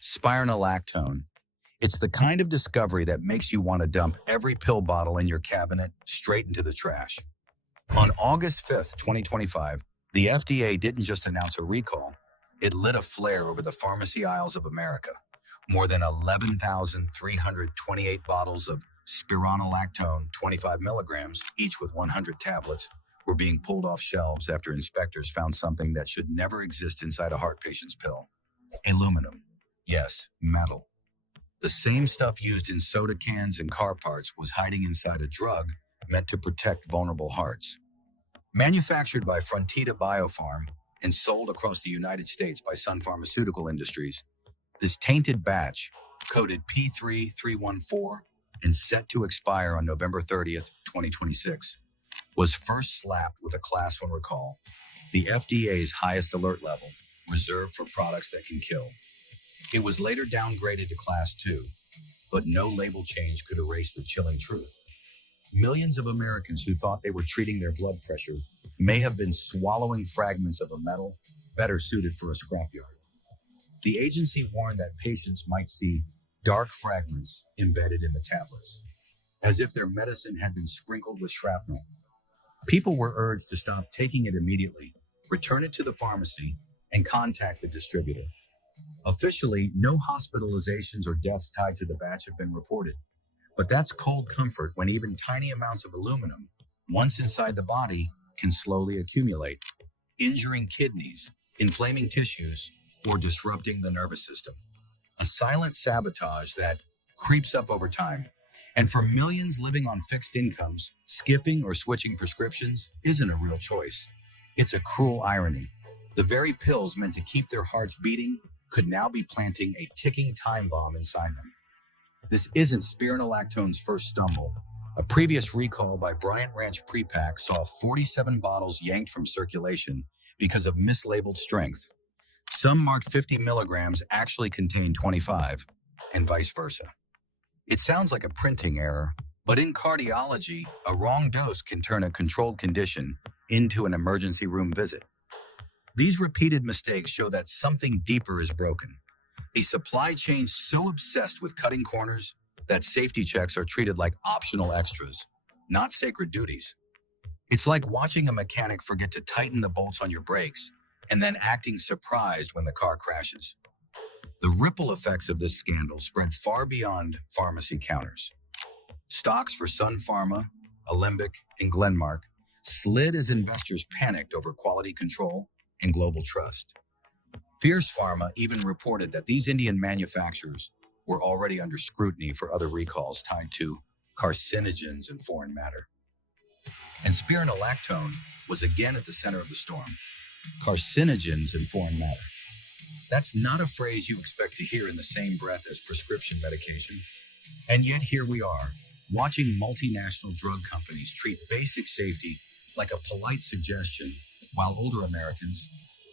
Spironolactone. It's the kind of discovery that makes you want to dump every pill bottle in your cabinet straight into the trash. On August 5th, 2025, the FDA didn't just announce a recall, it lit a flare over the pharmacy aisles of America. More than 11,328 bottles of spironolactone, 25 milligrams, each with 100 tablets, were being pulled off shelves after inspectors found something that should never exist inside a heart patient's pill. Aluminum. Yes, metal. The same stuff used in soda cans and car parts was hiding inside a drug meant to protect vulnerable hearts. Manufactured by Frontida Biopharm and sold across the United States by Sun Pharmaceutical Industries, this tainted batch, coded P3314 and set to expire on November 30th, 2026, was first slapped with a Class 1 recall, the FDA's highest alert level, reserved for products that can kill. It was later downgraded to Class 2, but no label change could erase the chilling truth. Millions of Americans who thought they were treating their blood pressure may have been swallowing fragments of a metal better suited for a scrapyard. The agency warned that patients might see dark fragments embedded in the tablets, as if their medicine had been sprinkled with shrapnel. People were urged to stop taking it immediately, return it to the pharmacy, and contact the distributor. Officially, no hospitalizations or deaths tied to the batch have been reported, but that's cold comfort when even tiny amounts of aluminum, once inside the body, can slowly accumulate, injuring kidneys, inflaming tissues, or disrupting the nervous system. A silent sabotage that creeps up over time. And for millions living on fixed incomes, skipping or switching prescriptions isn't a real choice. It's a cruel irony. The very pills meant to keep their hearts beating could now be planting a ticking time bomb inside them. This isn't spironolactone's first stumble. A previous recall by Bryant Ranch Prepack saw 47 bottles yanked from circulation because of mislabeled strength. Some marked 50 milligrams actually contained 25, and vice versa. It sounds like a printing error, but in cardiology, a wrong dose can turn a controlled condition into an emergency room visit. These repeated mistakes show that something deeper is broken. A supply chain so obsessed with cutting corners that safety checks are treated like optional extras, not sacred duties. It's like watching a mechanic forget to tighten the bolts on your brakes and then acting surprised when the car crashes. The ripple effects of this scandal spread far beyond pharmacy counters. Stocks for Sun Pharma, Alembic, and Glenmark slid as investors panicked over quality control and global trust. Fierce Pharma even reported that these Indian manufacturers were already under scrutiny for other recalls tied to carcinogens and foreign matter. And spironolactone was again at the center of the storm. Carcinogens and foreign matter. That's not a phrase you expect to hear in the same breath as prescription medication. And yet here we are, watching multinational drug companies treat basic safety like a polite suggestion, while older Americans,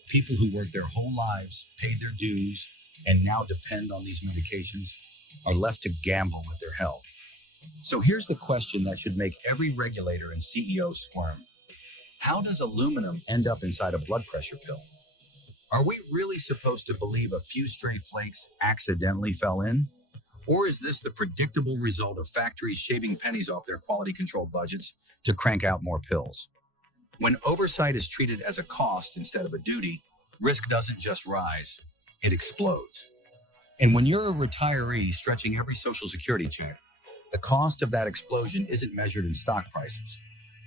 people who worked their whole lives, paid their dues, and now depend on these medications, are left to gamble with their health. So here's the question that should make every regulator and CEO squirm. How does aluminum end up inside a blood pressure pill? Are we really supposed to believe a few stray flakes accidentally fell in? Or is this the predictable result of factories shaving pennies off their quality control budgets to crank out more pills? When oversight is treated as a cost instead of a duty, risk doesn't just rise, it explodes. And when you're a retiree stretching every Social Security check, the cost of that explosion isn't measured in stock prices.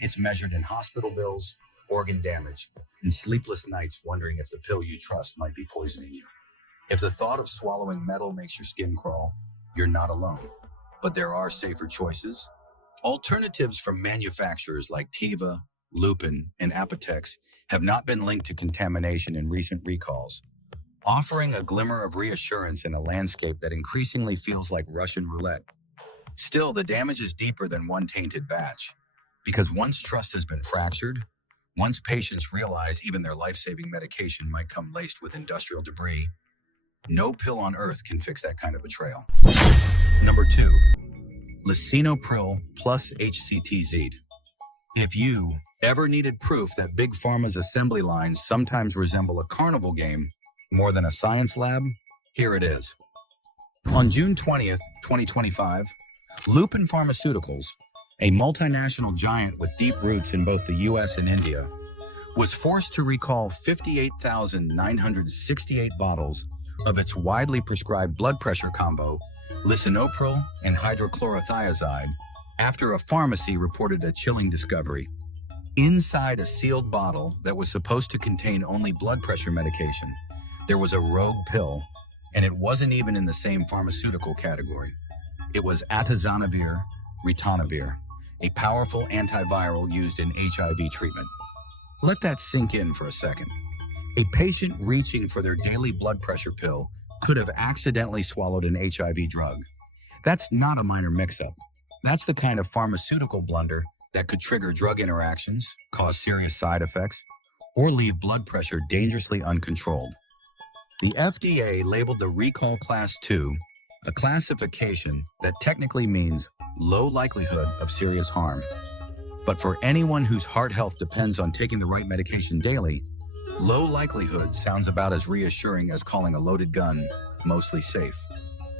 It's measured in hospital bills, organ damage, and sleepless nights wondering if the pill you trust might be poisoning you. If the thought of swallowing metal makes your skin crawl, you're not alone. But there are safer choices. Alternatives from manufacturers like Teva, Lupin, and Apotex have not been linked to contamination in recent recalls, offering a glimmer of reassurance in a landscape that increasingly feels like Russian roulette. Still, the damage is deeper than one tainted batch, because once trust has been fractured, once patients realize even their life-saving medication might come laced with industrial debris, no pill on earth can fix that kind of betrayal. Number 2, Lisinopril plus HCTZ. If you ever needed proof that Big Pharma's assembly lines sometimes resemble a carnival game more than a science lab, here it is. On June 20th, 2025, Lupin Pharmaceuticals, a multinational giant with deep roots in both the US and India, was forced to recall 58,968 bottles of its widely prescribed blood pressure combo, lisinopril and hydrochlorothiazide, after a pharmacy reported a chilling discovery. Inside a sealed bottle that was supposed to contain only blood pressure medication, there was a rogue pill, and it wasn't even in the same pharmaceutical category. It was atazanavir ritonavir, a powerful antiviral used in HIV treatment. Let that sink in for a second. A patient reaching for their daily blood pressure pill could have accidentally swallowed an HIV drug. That's not a minor mix-up. That's the kind of pharmaceutical blunder that could trigger drug interactions, cause serious side effects, or leave blood pressure dangerously uncontrolled. The FDA labeled the recall Class 2, a classification that technically means low likelihood of serious harm. But for anyone whose heart health depends on taking the right medication daily, low likelihood sounds about as reassuring as calling a loaded gun mostly safe.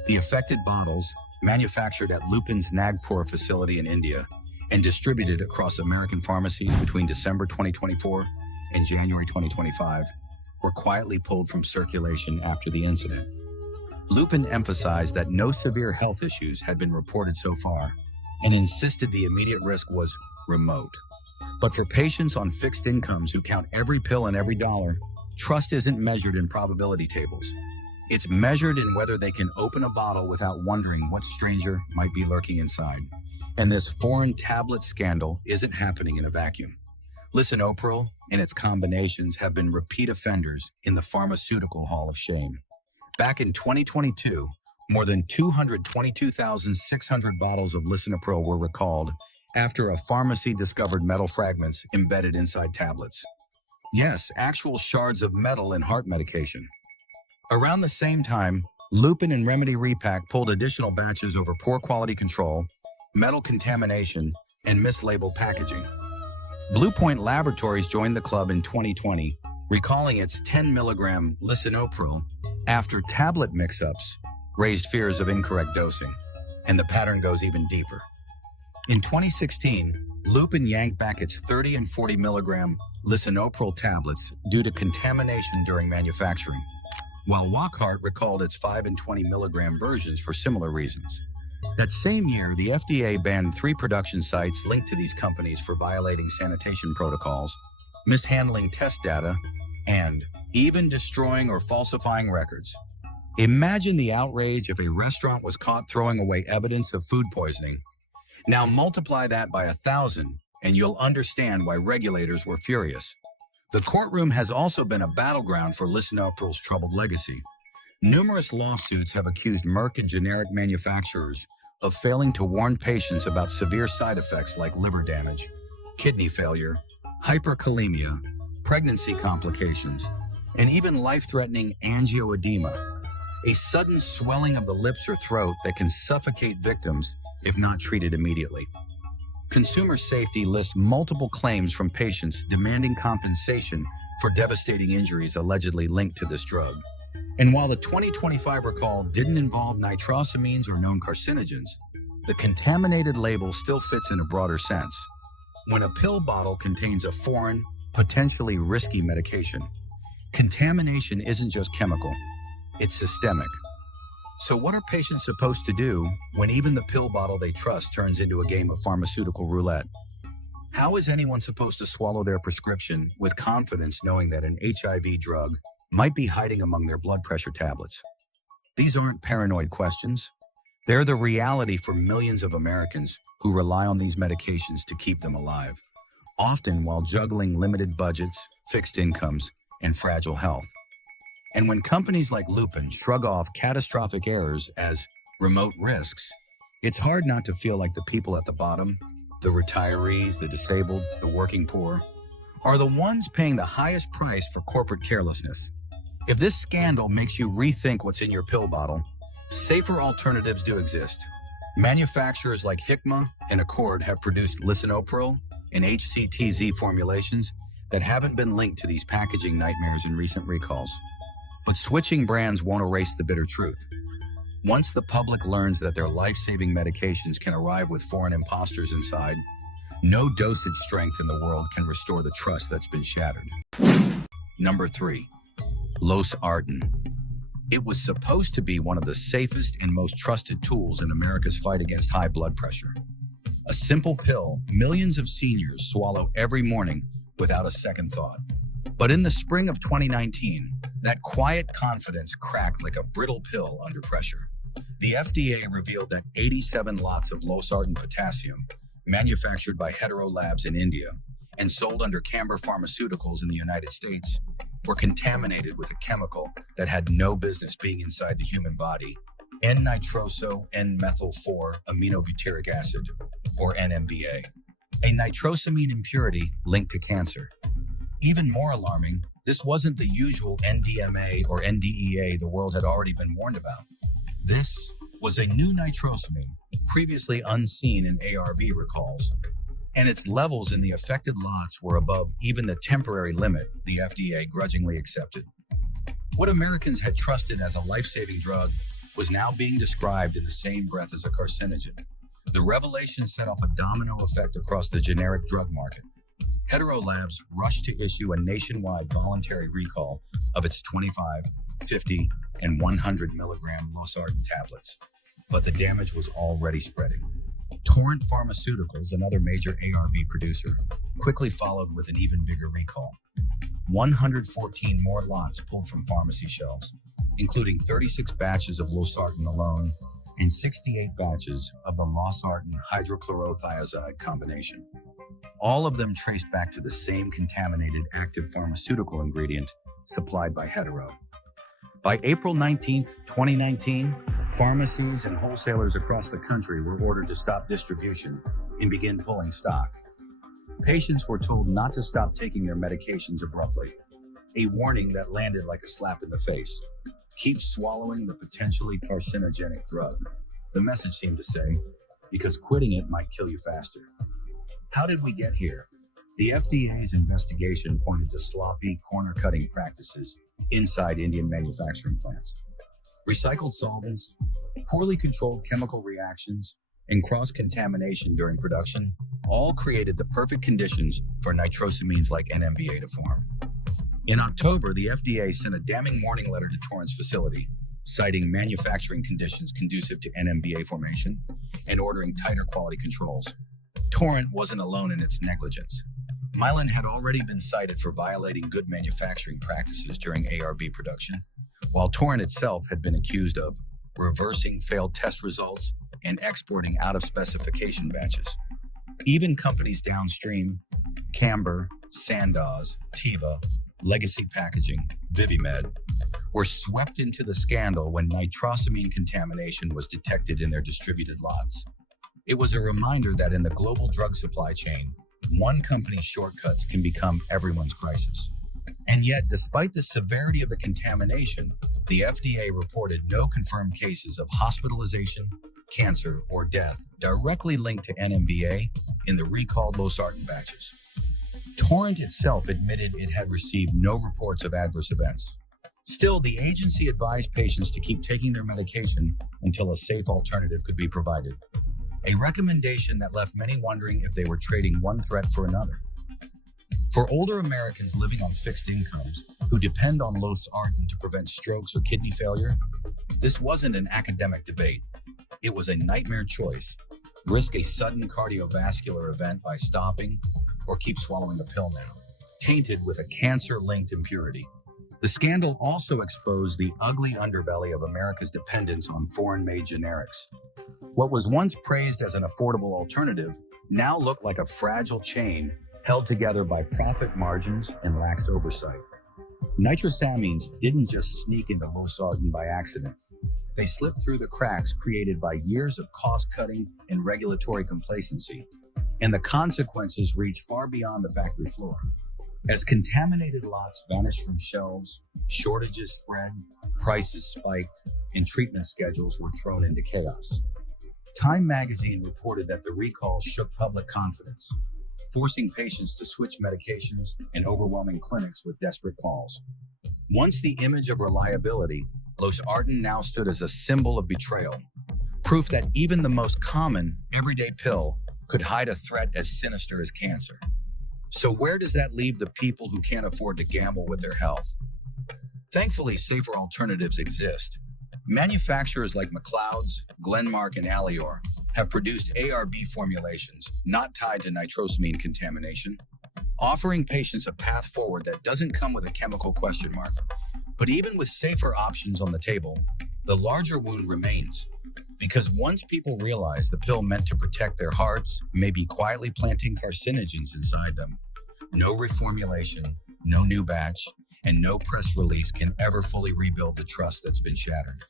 The affected bottles, manufactured at Lupin's Nagpur facility in India and distributed across American pharmacies between December 2024 and January 2025, were quietly pulled from circulation after the incident. Lupin emphasized that no severe health issues had been reported so far and insisted the immediate risk was remote. But for patients on fixed incomes who count every pill and every dollar, trust isn't measured in probability tables. It's measured in whether they can open a bottle without wondering what stranger might be lurking inside. And this foreign tablet scandal isn't happening in a vacuum. Lisinopril and its combinations have been repeat offenders in the Pharmaceutical Hall of Shame. Back in 2022, more than 222,600 bottles of lisinopril were recalled after a pharmacy discovered metal fragments embedded inside tablets. Yes, actual shards of metal in heart medication. Around the same time, Lupin and Remedy Repack pulled additional batches over poor quality control, metal contamination, and mislabeled packaging. Bluepoint Laboratories joined the club in 2020, recalling its 10 milligram lisinopril after tablet mix-ups raised fears of incorrect dosing, and the pattern goes even deeper. In 2016, Lupin yanked back its 30 and 40 milligram lisinopril tablets due to contamination during manufacturing, while Wockhardt recalled its 5 and 20 milligram versions for similar reasons. That same year, the FDA banned 3 production sites linked to these companies for violating sanitation protocols, mishandling test data, and even destroying or falsifying records. Imagine the outrage if a restaurant was caught throwing away evidence of food poisoning. Now multiply that by 1,000, and you'll understand why regulators were furious. The courtroom has also been a battleground for lisinopril's troubled legacy. Numerous lawsuits have accused Merck and generic manufacturers of failing to warn patients about severe side effects like liver damage, kidney failure, hyperkalemia, pregnancy complications, and even life-threatening angioedema, a sudden swelling of the lips or throat that can suffocate victims if not treated immediately. Consumer Safety lists multiple claims from patients demanding compensation for devastating injuries allegedly linked to this drug. And while the 2025 recall didn't involve nitrosamines or known carcinogens, the contaminated label still fits in a broader sense. When a pill bottle contains a foreign, potentially risky medication, contamination isn't just chemical, it's systemic. So what are patients supposed to do when even the pill bottle they trust turns into a game of pharmaceutical roulette? How is anyone supposed to swallow their prescription with confidence knowing that an HIV drug might be hiding among their blood pressure tablets? These aren't paranoid questions. They're the reality for millions of Americans who rely on these medications to keep them alive, often while juggling limited budgets, fixed incomes, and fragile health. And when companies like Lupin shrug off catastrophic errors as remote risks, it's hard not to feel like the people at the bottom, the retirees, the disabled, the working poor, are the ones paying the highest price for corporate carelessness. If this scandal makes you rethink what's in your pill bottle, safer alternatives do exist. Manufacturers like Hikma and Accord have produced lisinopril and HCTZ formulations that haven't been linked to these packaging nightmares in recent recalls. But switching brands won't erase the bitter truth. Once the public learns that their life-saving medications can arrive with foreign imposters inside, no dosage strength in the world can restore the trust that's been shattered. Number 3. Losartan. It was supposed to be one of the safest and most trusted tools in America's fight against high blood pressure. A simple pill millions of seniors swallow every morning without a second thought. But in the spring of 2019, that quiet confidence cracked like a brittle pill under pressure. The FDA revealed that 87 lots of losartan potassium, manufactured by Hetero Labs in India and sold under Camber Pharmaceuticals in the United States, were contaminated with a chemical that had no business being inside the human body: N-nitroso N-methyl-4 aminobutyric acid, or NMBA, a nitrosamine impurity linked to cancer. Even more alarming, this wasn't the usual NDMA or NDEA the world had already been warned about. This was a new nitrosamine, previously unseen in ARV recalls, and its levels in the affected lots were above even the temporary limit the FDA grudgingly accepted. What Americans had trusted as a life-saving drug was now being described in the same breath as a carcinogen. The revelation set off a domino effect across the generic drug market. Hetero Labs rushed to issue a nationwide voluntary recall of its 25, 50, and 100 milligram losartan tablets, but the damage was already spreading. Torrent Pharmaceuticals, another major ARV producer, quickly followed with an even bigger recall. 114 more lots pulled from pharmacy shelves, including 36 batches of losartan alone and 68 batches of the losartan hydrochlorothiazide combination. All of them traced back to the same contaminated active pharmaceutical ingredient supplied by Hetero. By April 19, 2019, pharmacies and wholesalers across the country were ordered to stop distribution and begin pulling stock. Patients were told not to stop taking their medications abruptly, a warning that landed like a slap in the face. Keep swallowing the potentially carcinogenic drug, the message seemed to say, because quitting it might kill you faster. How did we get here? The FDA's investigation pointed to sloppy, corner-cutting practices inside Indian manufacturing plants. Recycled solvents, poorly controlled chemical reactions, and cross-contamination during production all created the perfect conditions for nitrosamines like NMBA to form. In October, the FDA sent a damning warning letter to Torrent's facility, citing manufacturing conditions conducive to NMBA formation and ordering tighter quality controls. Torrent wasn't alone in its negligence. Mylan had already been cited for violating good manufacturing practices during ARV production, while Torrent itself had been accused of reversing failed test results and exporting out-of-specification batches. Even companies downstream, Camber, Sandoz, Teva, Legacy Packaging, Vivimed, were swept into the scandal when nitrosamine contamination was detected in their distributed lots. It was a reminder that in the global drug supply chain, one company's shortcuts can become everyone's crisis. And yet, despite the severity of the contamination, the FDA reported no confirmed cases of hospitalization, cancer, or death directly linked to NMBA in the recalled losartan batches. Torrent itself admitted it had received no reports of adverse events. Still, the agency advised patients to keep taking their medication until a safe alternative could be provided, a recommendation that left many wondering if they were trading one threat for another. For older Americans living on fixed incomes who depend on losartan to prevent strokes or kidney failure, this wasn't an academic debate. It was a nightmare choice: risk a sudden cardiovascular event by stopping, or keep swallowing a pill now, tainted with a cancer-linked impurity. The scandal also exposed the ugly underbelly of America's dependence on foreign-made generics. What was once praised as an affordable alternative now looked like a fragile chain held together by profit margins and lax oversight. Nitrosamines didn't just sneak into losartan by accident. They slipped through the cracks created by years of cost-cutting and regulatory complacency, and the consequences reached far beyond the factory floor. As contaminated lots vanished from shelves, shortages spread, prices spiked, and treatment schedules were thrown into chaos. Time magazine reported that the recall shook public confidence, forcing patients to switch medications and overwhelming clinics with desperate calls. Once the image of reliability, Losartan now stood as a symbol of betrayal, proof that even the most common, everyday pill could hide a threat as sinister as cancer. So where does that leave the people who can't afford to gamble with their health? Thankfully, safer alternatives exist. Manufacturers like McLeod's, Glenmark, and Allior have produced ARB formulations not tied to nitrosamine contamination, offering patients a path forward that doesn't come with a chemical question mark. But even with safer options on the table, the larger wound remains. Because once people realize the pill meant to protect their hearts may be quietly planting carcinogens inside them, no reformulation, no new batch, and no press release can ever fully rebuild the trust that's been shattered.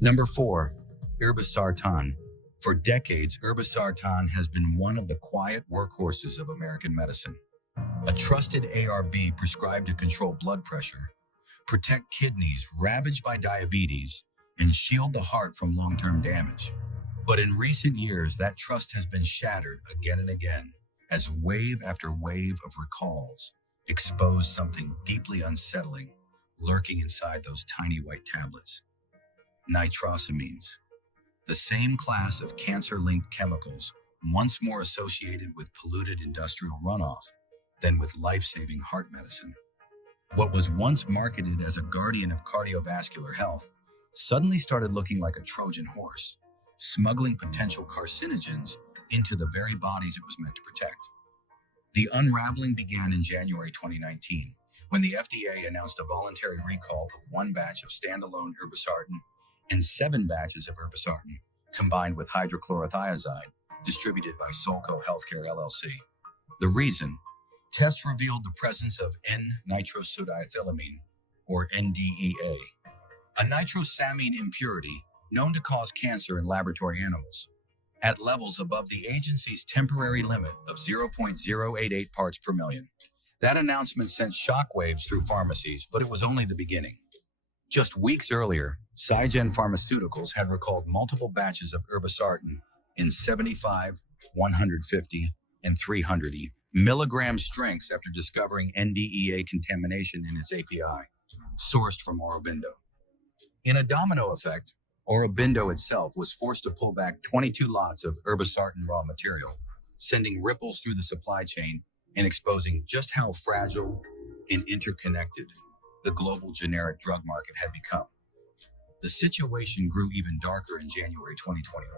Number 4, irbesartan. For decades, irbesartan has been one of the quiet workhorses of American medicine. A trusted ARB prescribed to control blood pressure, protect kidneys ravaged by diabetes, and shield the heart from long-term damage. But in recent years, that trust has been shattered again and again as wave after wave of recalls expose something deeply unsettling lurking inside those tiny white tablets. Nitrosamines, the same class of cancer-linked chemicals once more associated with polluted industrial runoff than with life-saving heart medicine. What was once marketed as a guardian of cardiovascular health suddenly started looking like a Trojan horse, smuggling potential carcinogens into the very bodies it was meant to protect. The unraveling began in January 2019, when the FDA announced a voluntary recall of one batch of standalone irbesartan and 7 batches of irbesartan combined with hydrochlorothiazide, distributed by Solco Healthcare LLC. The reason? Tests revealed the presence of N-nitrosodiethylamine, or NDEA, a nitrosamine impurity known to cause cancer in laboratory animals, at levels above the agency's temporary limit of 0.088 parts per million. That announcement sent shockwaves through pharmacies, but it was only the beginning. Just weeks earlier, Saigen Pharmaceuticals had recalled multiple batches of irbesartan in 75, 150, and 300 milligram strengths after discovering NDEA contamination in its API, sourced from Aurobindo. In a domino effect, Aurobindo itself was forced to pull back 22 lots of irbesartan raw material, sending ripples through the supply chain and exposing just how fragile and interconnected the global generic drug market had become. The situation grew even darker in January 2021,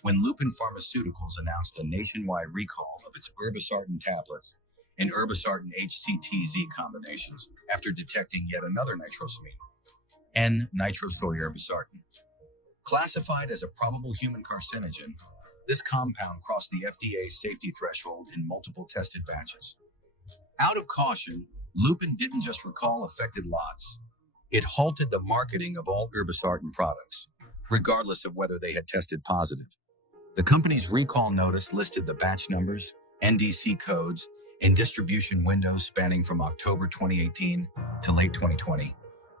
when Lupin Pharmaceuticals announced a nationwide recall of its irbesartan tablets and irbesartan HCTZ combinations after detecting yet another nitrosamine, N-nitrosoirbesartan. Classified as a probable human carcinogen, this compound crossed the FDA safety threshold in multiple tested batches. Out of caution, Lupin didn't just recall affected lots. It halted the marketing of all irbesartan products, regardless of whether they had tested positive. The company's recall notice listed the batch numbers, NDC codes, and distribution windows spanning from October 2018 to late 2020,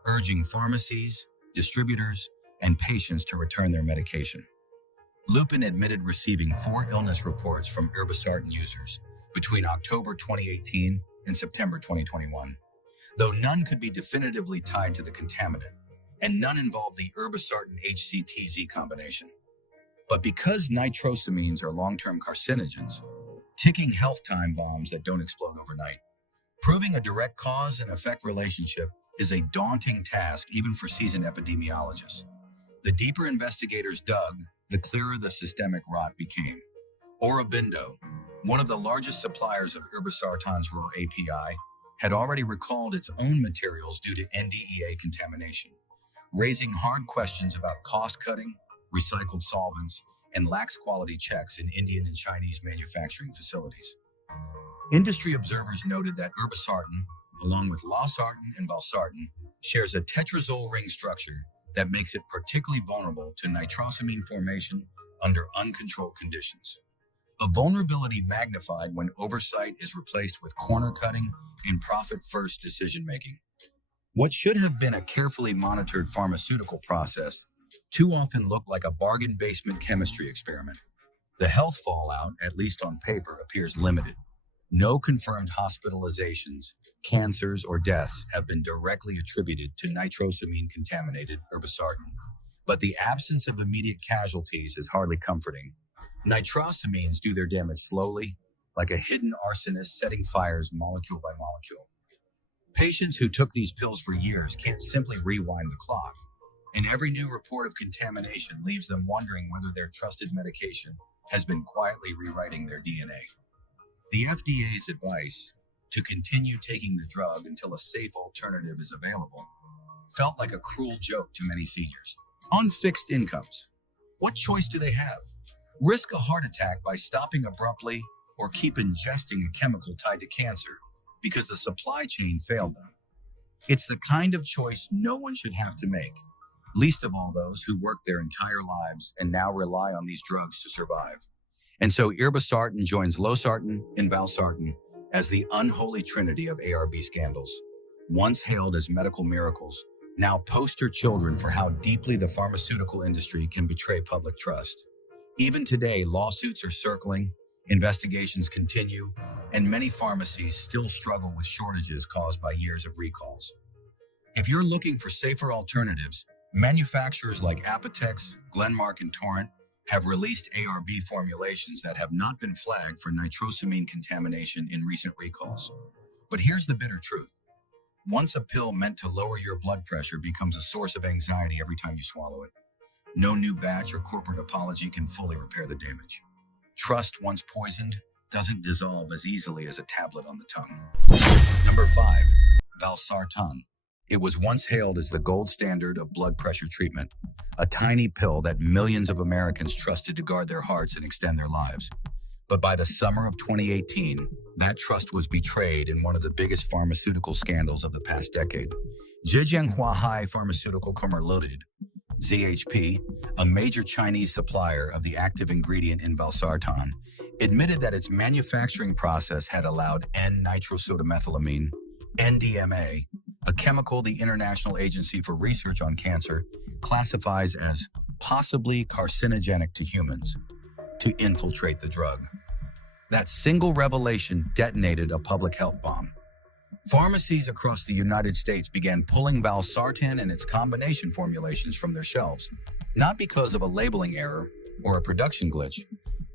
urging pharmacies, distributors, and patients to return their medication. Lupin admitted receiving 4 illness reports from irbesartan users between October 2018 and September 2021, though none could be definitively tied to the contaminant, and none involved the irbesartan HCTZ combination. But because nitrosamines are long-term carcinogens, ticking health time bombs that don't explode overnight, proving a direct cause and effect relationship is a daunting task even for seasoned epidemiologists. The deeper investigators dug, the clearer the systemic rot became. Aurobindo, one of the largest suppliers of irbesartan's raw API, had already recalled its own materials due to NDEA contamination, raising hard questions about cost-cutting, recycled solvents, and lax quality checks in Indian and Chinese manufacturing facilities. Industry observers noted that irbesartan, along with losartan and valsartan, shares a tetrazole ring structure that makes it particularly vulnerable to nitrosamine formation under uncontrolled conditions. A vulnerability magnified when oversight is replaced with corner-cutting and profit-first decision-making. What should have been a carefully monitored pharmaceutical process too often looked like a bargain basement chemistry experiment. The health fallout, at least on paper, appears limited. No confirmed hospitalizations, cancers, or deaths have been directly attributed to nitrosamine-contaminated irbesartan, but the absence of immediate casualties is hardly comforting. Nitrosamines do their damage slowly, like a hidden arsonist setting fires molecule by molecule. Patients who took these pills for years can't simply rewind the clock, and every new report of contamination leaves them wondering whether their trusted medication has been quietly rewriting their DNA. The FDA's advice to continue taking the drug until a safe alternative is available felt like a cruel joke to many seniors. On fixed incomes, what choice do they have? Risk a heart attack by stopping abruptly or keep ingesting a chemical tied to cancer because the supply chain failed them? It's the kind of choice no one should have to make, least of all those who worked their entire lives and now rely on these drugs to survive. And so irbesartan joins losartan and valsartan as the unholy trinity of ARB scandals. Once hailed as medical miracles, now poster children for how deeply the pharmaceutical industry can betray public trust. Even today, lawsuits are circling, investigations continue, and many pharmacies still struggle with shortages caused by years of recalls. If you're looking for safer alternatives, manufacturers like Apotex, Glenmark, and Torrent have released ARB formulations that have not been flagged for nitrosamine contamination in recent recalls. But here's the bitter truth. Once a pill meant to lower your blood pressure becomes a source of anxiety every time you swallow it, no new batch or corporate apology can fully repair the damage. Trust, once poisoned, doesn't dissolve as easily as a tablet on the tongue. Number 5. Valsartan. It was once hailed as the gold standard of blood pressure treatment, a tiny pill that millions of Americans trusted to guard their hearts and extend their lives. But by the summer of 2018, that trust was betrayed in one of the biggest pharmaceutical scandals of the past decade. Zhejianghua High Pharmaceutical Company Limited, ZHP, a major Chinese supplier of the active ingredient in valsartan, admitted that its manufacturing process had allowed N-nitrosodamethylamine, NDMA, a chemical the International Agency for Research on Cancer classifies as possibly carcinogenic to humans, to infiltrate the drug. That single revelation detonated a public health bomb. Pharmacies across the United States began pulling valsartan and its combination formulations from their shelves, not because of a labeling error or a production glitch,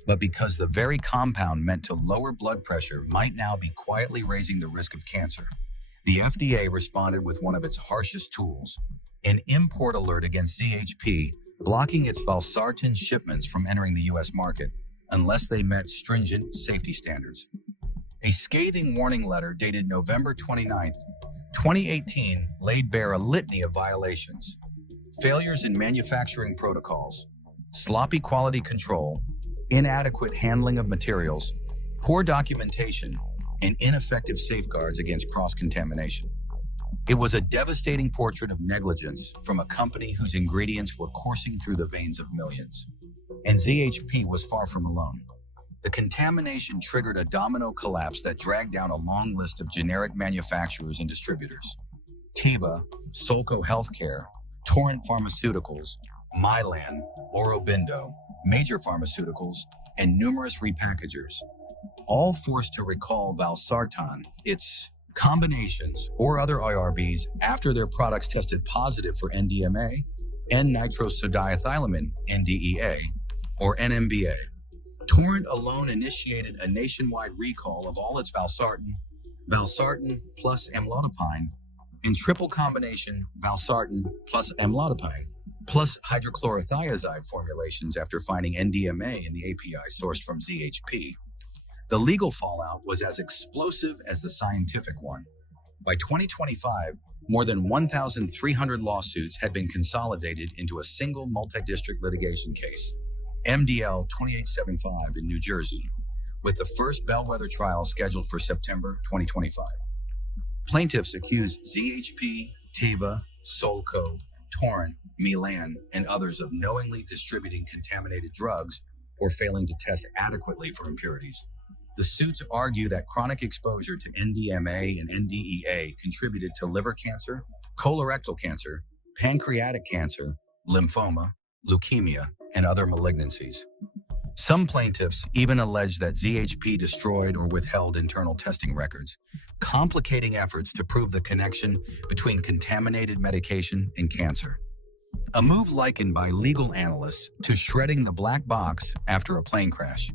but because the very compound meant to lower blood pressure might now be quietly raising the risk of cancer. The FDA responded with one of its harshest tools, an import alert against ZHP, blocking its valsartan shipments from entering the U.S. market unless they met stringent safety standards. A scathing warning letter dated November 29, 2018, laid bare a litany of violations: failures in manufacturing protocols, sloppy quality control, inadequate handling of materials, poor documentation, and ineffective safeguards against cross-contamination. It was a devastating portrait of negligence from a company whose ingredients were coursing through the veins of millions. And ZHP was far from alone. The contamination triggered a domino collapse that dragged down a long list of generic manufacturers and distributors. Teva, Solco Healthcare, Torrent Pharmaceuticals, Mylan, Aurobindo, Major Pharmaceuticals, and numerous repackagers, all forced to recall valsartan, its combinations, or other IRBs after their products tested positive for NDMA, N-nitrosodiethylamine, NDEA, or NMBA. Torrent alone initiated a nationwide recall of all its valsartan, valsartan plus amlodipine, and triple combination valsartan plus amlodipine, plus hydrochlorothiazide formulations after finding NDMA in the API sourced from ZHP. The legal fallout was as explosive as the scientific one. By 2025, more than 1,300 lawsuits had been consolidated into a single multi-district litigation case, MDL 2875 in New Jersey, with the first bellwether trial scheduled for September 2025. Plaintiffs accused ZHP, Teva, Solco, Torrent, Mylan, and others of knowingly distributing contaminated drugs or failing to test adequately for impurities. The suits argue that chronic exposure to NDMA and NDEA contributed to liver cancer, colorectal cancer, pancreatic cancer, lymphoma, leukemia, and other malignancies. Some plaintiffs even allege that ZHP destroyed or withheld internal testing records, complicating efforts to prove the connection between contaminated medication and cancer. A move likened by legal analysts to shredding the black box after a plane crash.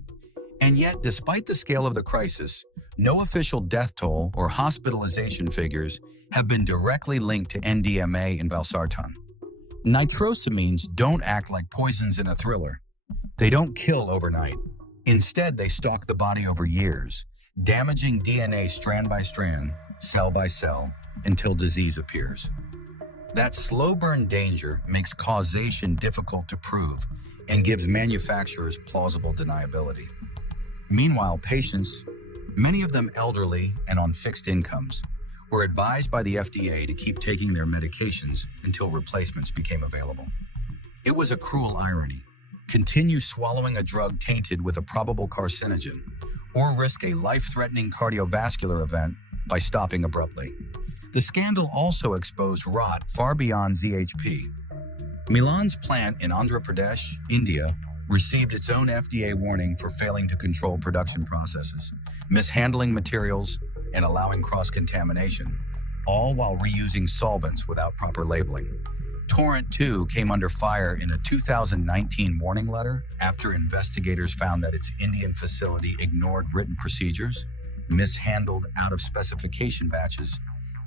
And yet, despite the scale of the crisis, no official death toll or hospitalization figures have been directly linked to NDMA and valsartan. Nitrosamines don't act like poisons in a thriller. They don't kill overnight. Instead, they stalk the body over years, damaging DNA strand by strand, cell by cell, until disease appears. That slow burn danger makes causation difficult to prove and gives manufacturers plausible deniability. Meanwhile, patients, many of them elderly and on fixed incomes, were advised by the FDA to keep taking their medications until replacements became available. It was a cruel irony. Continue swallowing a drug tainted with a probable carcinogen, or risk a life-threatening cardiovascular event by stopping abruptly. The scandal also exposed rot far beyond ZHP. Milan's plant in Andhra Pradesh, India, received its own FDA warning for failing to control production processes, mishandling materials, and allowing cross-contamination, all while reusing solvents without proper labeling. Torrent 2 came under fire in a 2019 warning letter after investigators found that its Indian facility ignored written procedures, mishandled out-of-specification batches,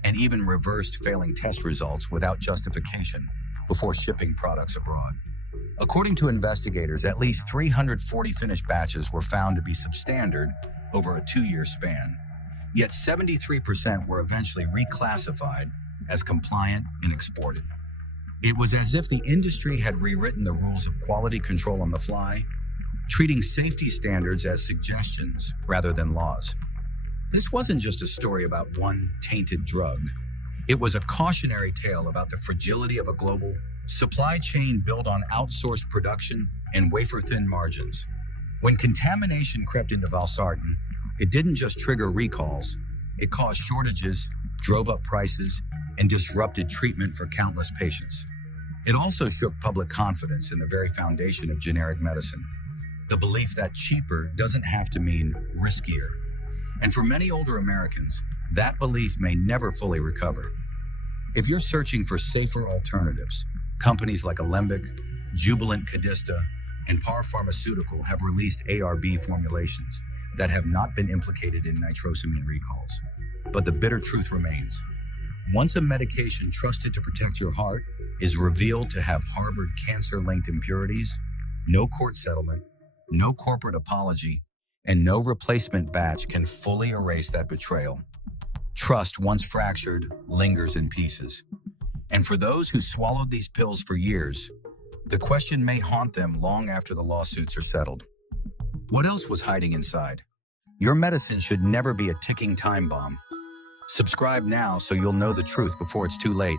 and even reversed failing test results without justification before shipping products abroad. According to investigators, at least 340 finished batches were found to be substandard over a 2-year span, yet 73% were eventually reclassified as compliant and exported. It was as if the industry had rewritten the rules of quality control on the fly, treating safety standards as suggestions rather than laws. This wasn't just a story about one tainted drug. It was a cautionary tale about the fragility of a global supply chain built on outsourced production and wafer-thin margins. When contamination crept into valsartan, it didn't just trigger recalls. It caused shortages, drove up prices, and disrupted treatment for countless patients. It also shook public confidence in the very foundation of generic medicine, the belief that cheaper doesn't have to mean riskier. And for many older Americans, that belief may never fully recover. If you're searching for safer alternatives, companies like Alembic, Jubilant Cadista, and Par Pharmaceutical have released ARB formulations that have not been implicated in nitrosamine recalls. But the bitter truth remains. Once a medication trusted to protect your heart is revealed to have harbored cancer-linked impurities, no court settlement, no corporate apology, and no replacement batch can fully erase that betrayal. Trust, once fractured, lingers in pieces. And for those who swallowed these pills for years, the question may haunt them long after the lawsuits are settled. What else was hiding inside? Your medicine should never be a ticking time bomb. Subscribe now so you'll know the truth before it's too late.